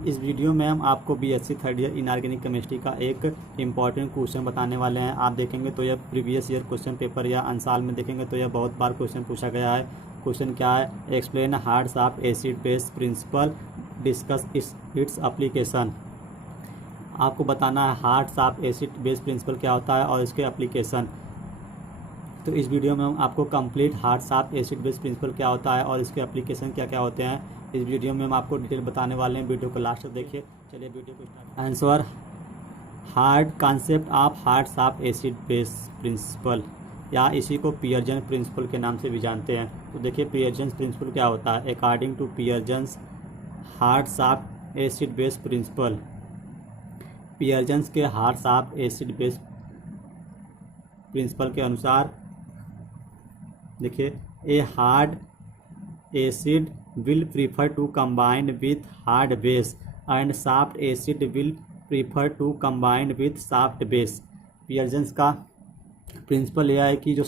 इस वीडियो में हम आपको BSc third year inorganic chemistry का एक इम्पॉर्टेंट क्वेश्चन बताने वाले हैं। आप देखेंगे तो यह प्रीवियस ईयर क्वेश्चन पेपर या अंसाल में देखेंगे तो यह बहुत बार क्वेश्चन पूछा गया है। क्वेश्चन क्या है? Explain hard soft acid base principle, discuss its application. आपको बताना है hard soft acid base principle क्या होता है और इसके एप्लीकेशन। तो इस वीडियो में हम आपको complete hard soft acid base principle क्या होता है और इसके एप्लीकेशन क्या क्या होते हैं, इस वीडियो में हम आपको डिटेल बताने वाले हैं। वीडियो को लास्ट तक देखिए। चलिए वीडियो को start. Answer, hard concept of hard soft acid base principle, या इसी को पियर्जन प्रिंसिपल के नाम से भी जानते हैं। तो देखिए पियर्जन प्रिंसिपल क्या होता है। According to Pearson's hard soft acid base principle, Pearson's के hard soft acid base principle के अनुसार देखिए, a hard acid will prefer to combine with hard base and soft acid will prefer to combine with soft base। पियर्जन्स का principal यह है कि जो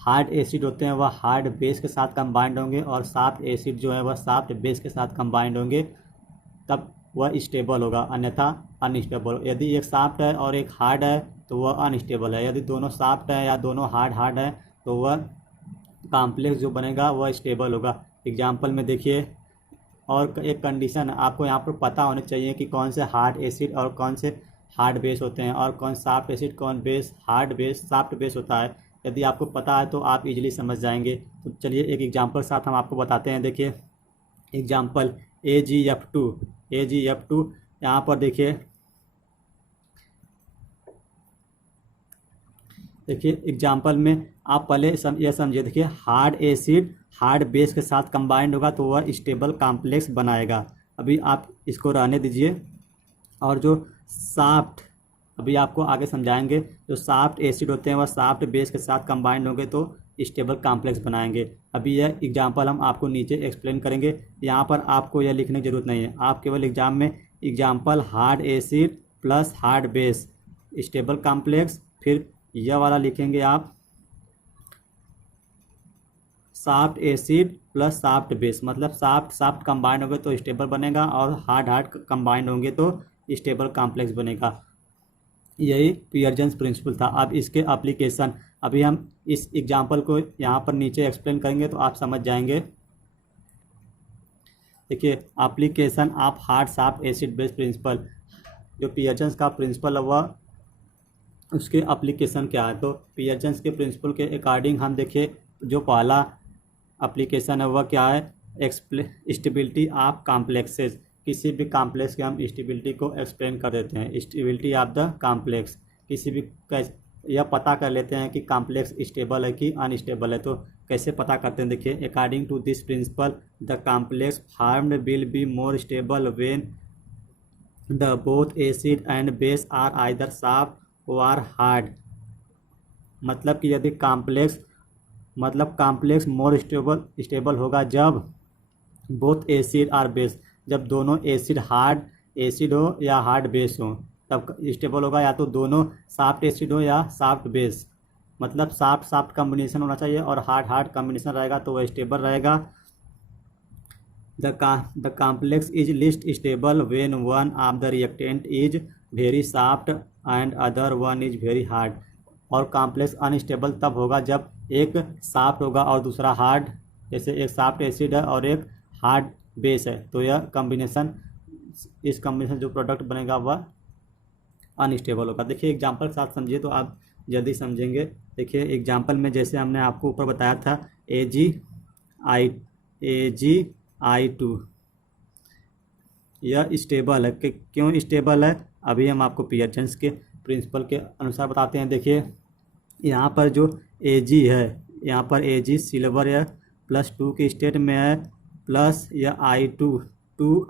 hard acid होते हैं वह हार्ड बेस के साथ कंबाइंड होंगे और सॉफ्ट एसिड जो है वह सॉफ्ट बेस के साथ कंबाइंड होंगे, तब वह स्टेबल होगा, अन्यथा अनस्टेबल। यदि एक सॉफ्ट है और एक हार्ड है तो वह अनस्टेबल है। यदि दोनों सॉफ्ट है या दोनों हार्ड है तो वह कॉम्प्लेक्स जो बनेगा वह स्टेबल होगा। एग्जाम्पल में देखिए, और एक कंडीशन आपको यहाँ पर पता होनी चाहिए कि कौन से हार्ड एसिड और कौन से हार्ड बेस होते हैं और कौन सॉफ्ट एसिड कौन base hard base soft base होता है। यदि आपको पता है तो आप इजीली समझ जाएंगे। तो चलिए एक एग्जांपल साथ हम आपको बताते हैं। देखिए एग्जांपल AgF2 यहाँ पर देखिए एग्जाम्पल में आप पहले यह समझिए। देखिए हार्ड एसिड हार्ड बेस के साथ कंबाइंड होगा तो वह स्टेबल कॉम्प्लेक्स बनाएगा। अभी आप इसको रहने दीजिए। और जो सॉफ्ट, अभी आपको आगे समझाएंगे, जो सॉफ्ट एसिड होते हैं वह सॉफ्ट बेस के साथ कंबाइंड होंगे तो स्टेबल कॉम्प्लेक्स बनाएंगे। अभी यह एग्जाम्पल हम आपको नीचे एक्सप्लेन करेंगे। यहाँ पर आपको यह लिखने की जरूरत नहीं है। आप केवल एग्जाम में example hard acid plus hard base stable complex, फिर यह वाला लिखेंगे आप soft acid plus soft base, मतलब सॉफ्ट कंबाइंड होंगे तो स्टेबल बनेगा और हार्ड कंबाइंड होंगे तो स्टेबल कॉम्प्लेक्स बनेगा। यही पियर्जन्स प्रिंसिपल था। अब इसके एप्लीकेशन, अभी हम इस एग्जांपल को यहाँ पर नीचे एक्सप्लेन करेंगे तो आप समझ जाएंगे। देखिए application of hard soft acid base principle, जो पियर्जन्स का प्रिंसिपल है वह उसके एप्लीकेशन क्या है। तो पियर्जन्स के प्रिंसिपल के अकॉर्डिंग हम देखिए, जो पहला एप्लीकेशन है वह क्या है? Stability of complexes. किसी भी कॉम्प्लेक्स के हम स्टेबिलिटी को एक्सप्लेन कर देते हैं। स्टेबिलिटी ऑफ द कॉम्प्लेक्स, किसी भी यह पता कर लेते हैं कि कॉम्प्लेक्स स्टेबल है कि अनस्टेबल है। तो कैसे पता करते हैं? देखिए according to this principle the complex formed will be more stable when the both acid and base are either soft और हार्ड। मतलब कि यदि कॉम्प्लेक्स मोर स्टेबल होगा जब बोथ एसिड और बेस, जब दोनों एसिड हार्ड एसिड हो या हार्ड बेस हो तब स्टेबल होगा, या तो दोनों सॉफ्ट एसिड हो या सॉफ्ट बेस। मतलब सॉफ्ट कॉम्बिनेशन होना चाहिए और हार्ड कॉम्बिनेशन रहेगा तो वह स्टेबल रहेगा। The complex is list stable when one of the reactant is very soft and other one is very hard. और कॉम्प्लेक्स अनस्टेबल तब होगा जब एक सॉफ्ट होगा और दूसरा हार्ड। जैसे एक सॉफ्ट एसिड है और एक हार्ड बेस है तो यह कॉम्बिनेशन, इस कॉम्बिनेशन जो प्रोडक्ट बनेगा वह अनस्टेबल होगा। देखिए एग्जांपल के साथ समझिए तो आप जल्दी समझेंगे। देखिए एग्जांपल में जैसे हमने आपको ऊपर बताया था AgI2 यह स्टेबल है। क्यों स्टेबल है अभी हम आपको पियर्जन्स के प्रिंसिपल के अनुसार बताते हैं। देखिए यहाँ पर जो Ag है, यहाँ पर Ag सिल्वर है +2 के स्टेट में है, प्लस यह I2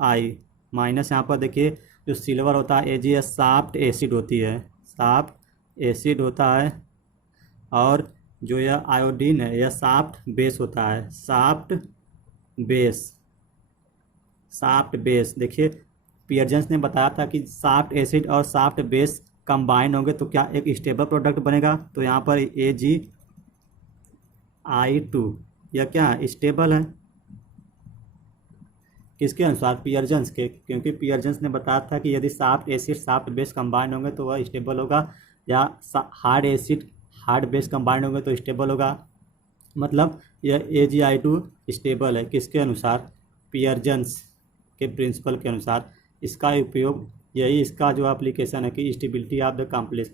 माइनस। यहाँ पर देखिए जो सिल्वर होता है Ag सॉफ्ट एसिड होती है, सॉफ्ट एसिड होता है, और जो यह आयोडीन है यह सॉफ्ट बेस होता है, सॉफ्ट बेस। देखिए पियर्जन्स ने बताया था कि सॉफ्ट एसिड और सॉफ्ट बेस कंबाइन होंगे तो क्या एक स्टेबल प्रोडक्ट बनेगा। तो यहाँ पर AgI2 यह क्या है? स्टेबल है। किसके अनुसार? पियर्जन्स के, क्योंकि पियर्जन्स ने बताया था कि यदि soft acid soft base combined होंगे तो वह स्टेबल होगा, या hard acid hard base combined होंगे तो स्टेबल होगा। मतलब यह AgI2 स्टेबल है, किसके अनुसार? पियर्जन्स के प्रिंसिपल के अनुसार। इसका उपयोग यही इसका जो एप्लीकेशन है कि स्टेबिलिटी ऑफ द कॉम्प्लेक्स,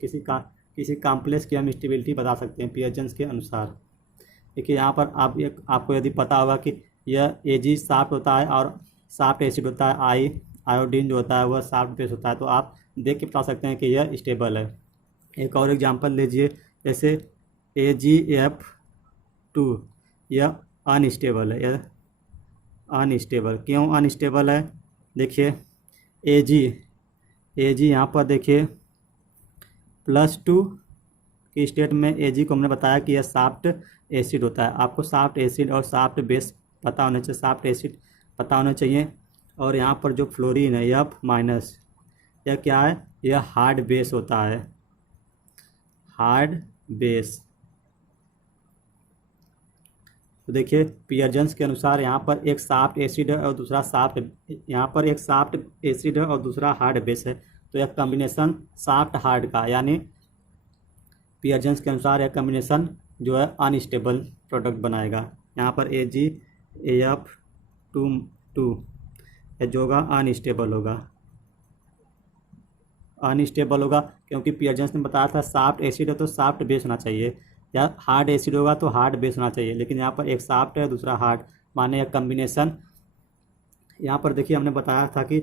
किसी कॉम्प्लेक्स की हम स्टेबिलिटी बता सकते हैं पियर्जन्स के अनुसार। देखिए यहाँ पर आपको यदि पता होगा कि यह Ag सॉफ्ट होता है और सॉफ्ट एसिड होता है, आयोडीन जो होता है वह सॉफ्ट बेस होता है, तो आप देख के बता सकते हैं कि यह स्टेबल है। एक और एग्जांपल लीजिए, जैसे AgF2, यह अनस्टेबल है। यह अनस्टेबल क्यों अनस्टेबल है? देखिए Ag यहाँ पर देखिए +2 की स्टेट में Ag को हमने बताया कि यह सॉफ्ट एसिड होता है। आपको सॉफ्ट एसिड और सॉफ्ट बेस पता होना चाहिए, सॉफ्ट एसिड पता होना चाहिए। और यहाँ पर जो फ्लोरीन है F-, यह क्या है? यह हार्ड बेस होता है, हार्ड बेस। तो देखिए पियर्जन्स के अनुसार यहाँ पर एक सॉफ्ट एसिड है और दूसरा यहाँ पर एक सॉफ्ट एसिड है और दूसरा हार्ड बेस है, तो यह कॉम्बिनेशन सॉफ्ट हार्ड का, यानी पियर्जन्स के अनुसार यह कॉम्बिनेशन जो है अनस्टेबल प्रोडक्ट बनाएगा। यहाँ पर AgAF2 जो होगा अनस्टेबल होगा, क्योंकि पियर्जन्स ने बताया था सॉफ्ट एसिड है तो सॉफ्ट बेस होना चाहिए, या हार्ड एसिड होगा तो हार्ड बेस होना चाहिए, लेकिन यहाँ पर एक सॉफ्ट है दूसरा हार्ड, माने यह कॉम्बिनेशन। यहाँ पर देखिए हमने बताया था कि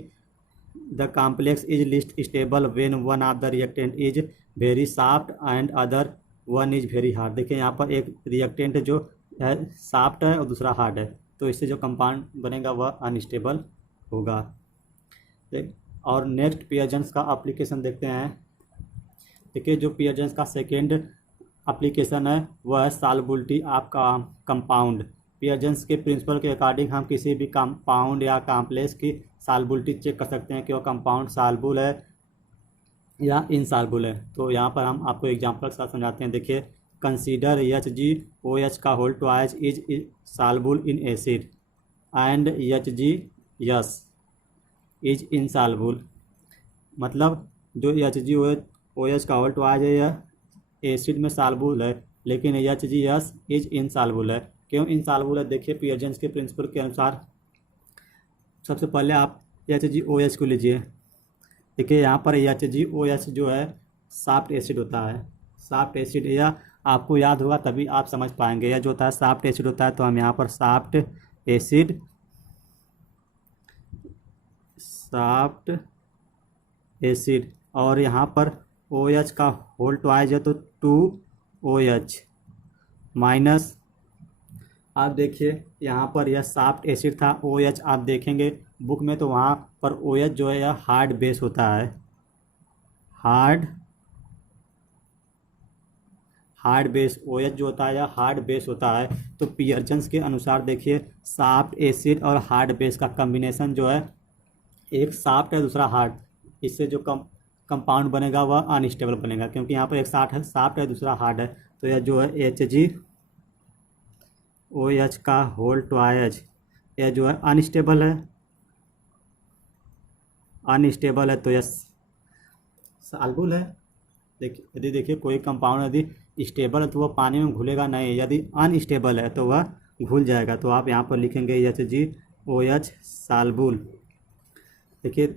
the complex is list stable when one of the reactant is very soft and other one is very hard. देखिए यहाँ पर एक रिएक्टेंट जो है सॉफ्ट है और दूसरा हार्ड है, तो इससे जो कंपाउंड बनेगा वह अनस्टेबल होगा। और नेक्स्ट पियर्जन्स का एप्लीकेशन देखते हैं। देखिए जो पियर्जन्स का सेकेंड एप्लीकेशन है वह है सॉल्युबिलिटी ऑफ कंपाउंड। पियर्जन्स के प्रिंसिपल के अकॉर्डिंग हम किसी भी कंपाउंड या कॉम्प्लेक्स की सॉल्युबिलिटी चेक कर सकते हैं कि वह कंपाउंड सॉल्युबल है या इनसॉल्युबल है। तो यहाँ पर हम आपको एग्जांपल के साथ समझाते हैं। देखिए कंसीडर HgOH का whole twice is soluble in acid and HgS is insoluble. मतलब जो HgOH का होल ट्वाइस है यह एसिड में सॉल्युबल है, लेकिन HgS इज इनसॉल्युबल है। क्यों इनसॉल्युबल है? देखिए पियर्जन्स के प्रिंसिपल के अनुसार सबसे पहले आप HgOH को लीजिए। देखिए यहाँ पर HgOH जो है सॉफ्ट एसिड होता है, सॉफ्ट एसिड, यह आपको याद होगा तभी आप समझ पाएंगे। यह जो होता है सॉफ्ट एसिड होता है, तो हम यहाँ पर सॉफ्ट एसिड और यहाँ पर OH का होल ट्वाइस है तो 2OH माइनस। आप देखिए यहाँ पर यह सॉफ्ट एसिड था, OH आप देखेंगे बुक में तो वहाँ पर OH जो है यह हार्ड बेस होता है, हार्ड बेस। OH जो होता है यह हार्ड बेस होता है। तो पियर्जन्स के अनुसार देखिए सॉफ्ट एसिड और हार्ड बेस का कॉम्बिनेशन जो है, एक सॉफ्ट है दूसरा हार्ड, इससे जो कंपाउंड बनेगा वह अनस्टेबल बनेगा, क्योंकि यहाँ पर एक सॉफ्ट है दूसरा हार्ड है। तो यह जो है HgOH का होल ट्वाइस यह जो है अनस्टेबल है, तो यह सॉल्युबल है। यदि देखिए कोई कंपाउंड यदि स्टेबल है तो वह पानी में घुलेगा नहीं, यदि अनस्टेबल है तो वह घुल जाएगा। तो आप यहाँ पर लिखेंगे HgOH सॉल्युबल। देखिए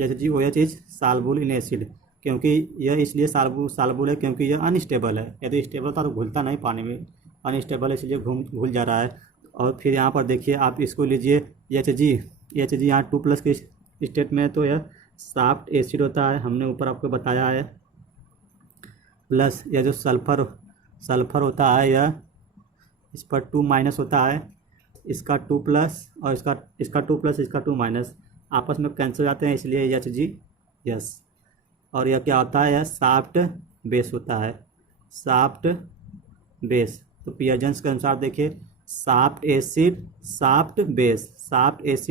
HgOH is soluble in acid, क्योंकि यह इसलिए सॉल्युबल है क्योंकि यह अनस्टेबल है। यदि स्टेबल था तो घुलता नहीं पानी में, अनस्टेबल है इसलिए घुल जा रहा है। और फिर यहाँ पर देखिए आप इसको लीजिए Hg यहाँ 2+ के स्टेट में, तो यह सॉफ्ट एसिड होता है, हमने ऊपर आपको बताया है। प्लस यह जो सल्फर होता है यह इस पर 2- होता है, इसका 2+ और इसका 2+ इसका 2- आपस में कैंसिल हो जाते हैं, इसलिए HgS। और यह क्या होता है? यह सॉफ्ट बेस होता है, सॉफ्ट बेस। तो पियर्जन्स के अनुसार देखिए सॉफ्ट एसिड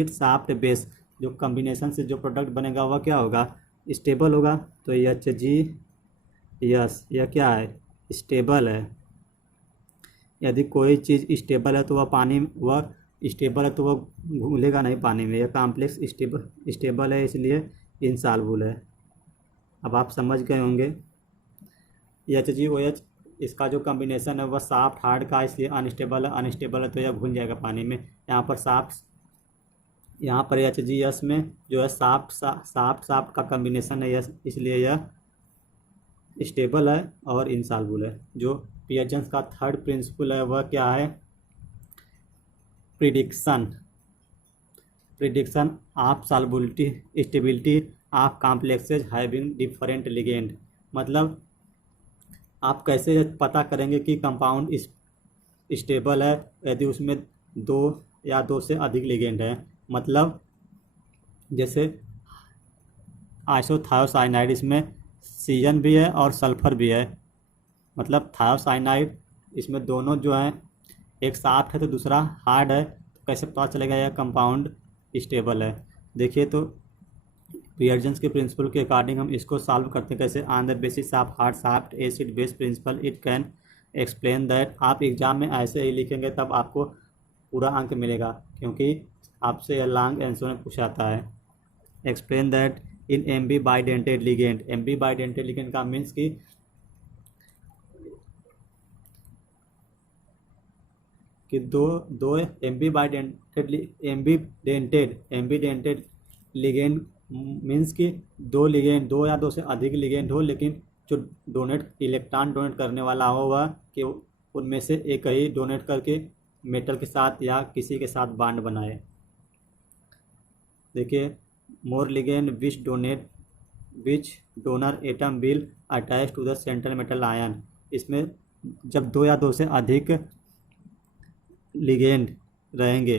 सॉफ्ट बेस जो कॉम्बिनेशन से जो प्रोडक्ट बनेगा वह क्या होगा? स्टेबल होगा। तो HgS यह क्या है? स्टेबल है। यदि कोई चीज़ स्टेबल है तो वह स्टेबल है तो वो घुलेगा नहीं पानी में। यह कॉम्प्लेक्स स्टेबल है इसलिए इनसॉल्युबल है। अब आप समझ गए होंगे। HgOH इसका जो कॉम्बिनेशन है वह सॉफ्ट हार्ड का, इसलिए अनस्टेबल है तो यह घुल जाएगा पानी में। यहाँ पर HgS में जो है सॉफ्ट का कॉम्बिनेशन है, इसलिए यह स्टेबल है और इनसॉल्युबल है। जो पियर्सन्स का थर्ड प्रिंसिपल है वह क्या है? Prediction of solubility stability of complexes having different ligand. मतलब आप कैसे पता करेंगे कि कंपाउंड स्टेबल है यदि उसमें दो या दो से अधिक लिगेंड है। मतलब जैसे आइसोथायोसाइनाइड, इसमें सीजन भी है और सल्फर भी है। मतलब थायोसाइनाइड इसमें दोनों जो हैं, एक सॉफ्ट है तो दूसरा हार्ड है, तो कैसे पता चलेगा यह कंपाउंड स्टेबल है? देखिए तो पियर्सन्स के प्रिंसिपल के अकॉर्डिंग हम इसको सॉल्व करते हैं कैसे? On the basis of hard soft acid base principal it can explain that. आप एग्जाम में ऐसे ही लिखेंगे तब आपको पूरा अंक मिलेगा, क्योंकि आपसे यह लॉन्ग आंसर में पूछाता है। Explain that in ambi bidentate ligand. Ambi bidentate ligand का मीन्स कि दो एम्बीडेंटेड लिगेंड मीन्स कि दो या दो से अधिक लिगेंड हो, लेकिन जो इलेक्ट्रॉन डोनेट करने वाला हो वह कि उनमें से एक ही डोनेट करके मेटल के साथ या किसी के साथ बॉन्ड बनाए। देखिए, more ligand which donor atom will attach to the central metal ion. इसमें जब दो या दो से अधिक लिगेंड रहेंगे,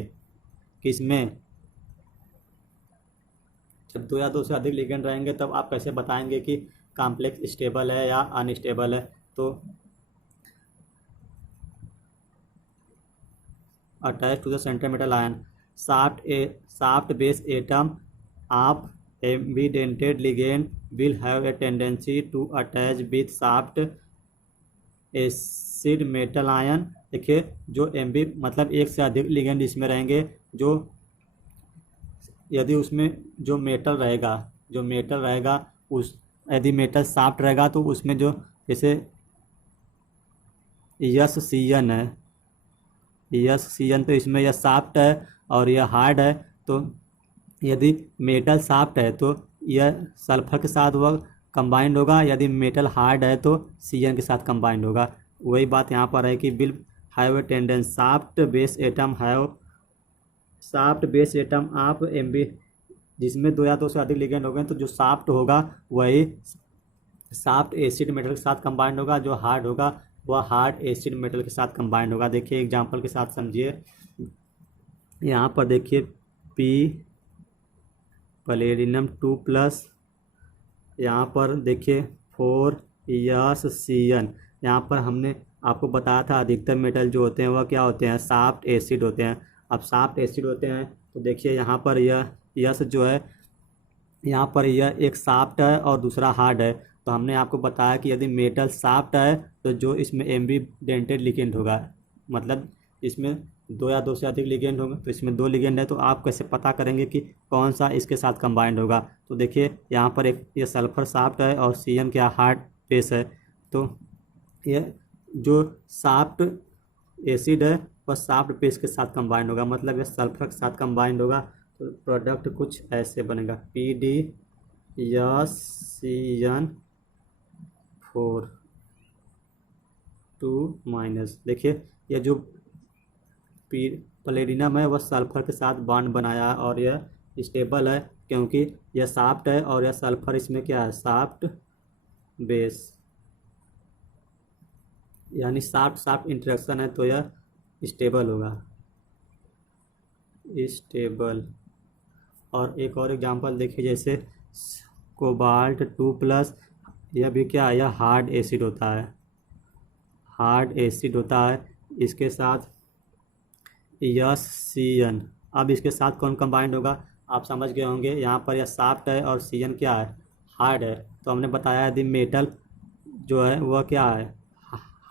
किसमें? जब दो या दो से अधिक लिगेंड रहेंगे तब आप कैसे बताएंगे कि कॉम्प्लेक्स स्टेबल है या अनस्टेबल है? तो attach to the central metal ion, soft base atom of ambidentate ligand will have a tendency to attach with soft acid metal ion. देखिए, जो एम्बी मतलब एक से अधिक लिगेंड इसमें रहेंगे, जो यदि उसमें जो मेटल रहेगा उस यदि मेटल सॉफ्ट रहेगा तो उसमें जो जैसे यस सीजन तो इसमें यह सॉफ्ट है और यह हार्ड है। तो यदि मेटल सॉफ्ट है तो यह सल्फर के साथ वह कंबाइंड होगा, यदि मेटल हार्ड है तो सीजन के साथ कंबाइंड होगा। वही बात यहाँ पर है कि will have a tendency soft base atom of ambi, जिसमें दो या दो से अधिक लिगेंड हो गए तो जो सॉफ्ट होगा वही सॉफ्ट एसिड मेटल के साथ कंबाइंड होगा, जो हार्ड होगा वह हार्ड एसिड मेटल के साथ कंबाइंड होगा। देखिए एग्जांपल के साथ समझिए। यहाँ पर देखिए पी पैलेडियम 2+, यहाँ पर देखिए 4 Cn। यहाँ पर हमने आपको बताया था अधिकतर मेटल जो होते हैं वह क्या होते हैं? सॉफ्ट एसिड होते हैं। अब सॉफ्ट एसिड होते हैं तो देखिए यहाँ पर यह यस जो है, यहाँ पर यह एक सॉफ्ट है और दूसरा हार्ड है। तो हमने आपको बताया कि यदि मेटल सॉफ्ट है तो जो इसमें एम्बीडेंटेड लिगेंड होगा, मतलब इसमें दो या दो से अधिक लिगेंड होंगे, तो इसमें दो लिगेंड है तो आप कैसे पता करेंगे कि कौन सा इसके साथ कंबाइंड होगा? तो देखिए यहाँ पर एक ये सल्फर सॉफ्ट है और Cn क्या हार्ड बेस है। तो यह जो सॉफ्ट एसिड है वह सॉफ्ट बेस के साथ कंबाइंड होगा, मतलब यह सल्फर के साथ कंबाइंड होगा। तो प्रोडक्ट कुछ ऐसे बनेगा PdCN4 2-। देखिए यह जो पैलेडियम है वह सल्फर के साथ बॉन्ड बनाया और यह स्टेबल है क्योंकि यह सॉफ्ट है और यह सल्फर इसमें क्या है? सॉफ्ट बेस, यानी सॉफ्ट इंटरेक्शन है तो यह स्टेबल होगा, स्टेबल। और एक और एग्जांपल देखिए, जैसे कोबाल्ट 2+, यह भी क्या है? यह हार्ड एसिड होता है, इसके साथ Cn। अब इसके साथ कौन कंबाइंड होगा? आप समझ गए होंगे। यहाँ पर यह सॉफ्ट है और Cn क्या है? हार्ड है। तो हमने बताया यदि मेटल जो है वह क्या है?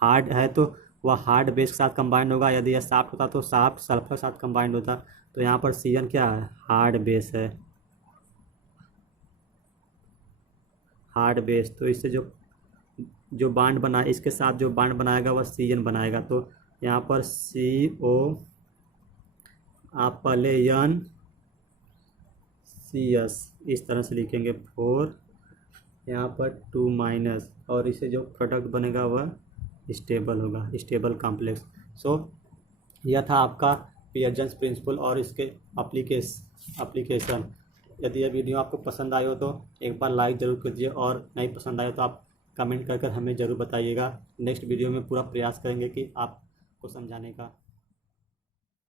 हार्ड है तो वह हार्ड बेस के साथ कंबाइंड होगा। यदि यह सॉफ्ट होता तो सॉफ्ट सल्फर के साथ कंबाइंड होता। तो यहाँ पर Cn क्या है, हार्ड बेस है, हार्ड बेस। तो इससे जो जो बांड बना, इसके साथ जो बांड बनाएगा वह Cn बनाएगा। तो यहाँ पर CO आप पहले N CS इस तरह से लिखेंगे 4, यहाँ पर 2 माइनस, और इससे जो प्रोडक्ट बनेगा वह स्टेबल होगा, स्टेबल कॉम्प्लेक्स। सो यह था आपका पियर्सन्स प्रिंसिपल और इसके एप्लीकेशन। यदि यह वीडियो आपको पसंद आए हो तो एक बार लाइक ज़रूर कीजिए, और नहीं पसंद आए तो आप कमेंट कर हमें ज़रूर बताइएगा। नेक्स्ट वीडियो में पूरा प्रयास करेंगे कि आपको समझाने का।